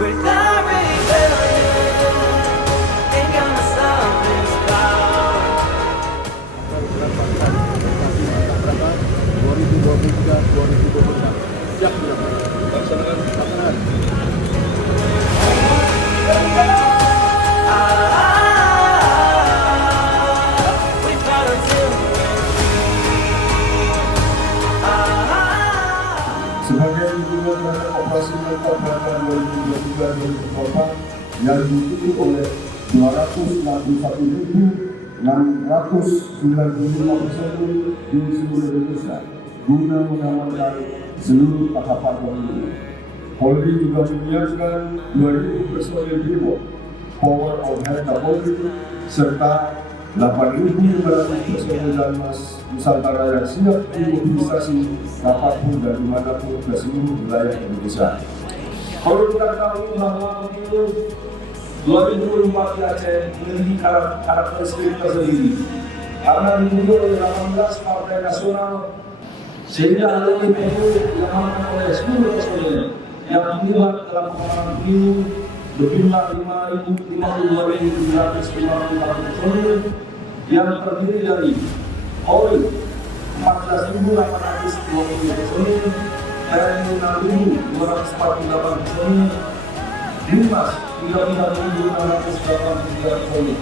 We're not rebellion, ain't gonna stop this power. 2023-2024 siap dilaksanakan. We fought until Sebagai dukungan terhadap operasi militer Gerakan 2023-2024 yang diikuti oleh 261.695 personil di seluruh Indonesia guna mengamankan seluruh tahapan pemilu. Polri juga menyiapkan 2.000 personil brimob, Power of Harga Polri, serta 8.500 personil Dalmas Nusantara yang siap dimobilisasi kapanpun dan dimanapun ke seluruh wilayah Indonesia. Perlu kita ketahui bahwa pemilu 2024 di Aceh memiliki karakteristik tersendiri karena dibunuh oleh 18 partai nasional, sehingga hal ini perlu diamankan oleh seluruh personil yang terlibat dalam pemenangan pemilu berjumlah 52.754 personil yang terdiri dari Polri 14.820 personil, TNI 6.248 personil, Dimas 33.683 personil.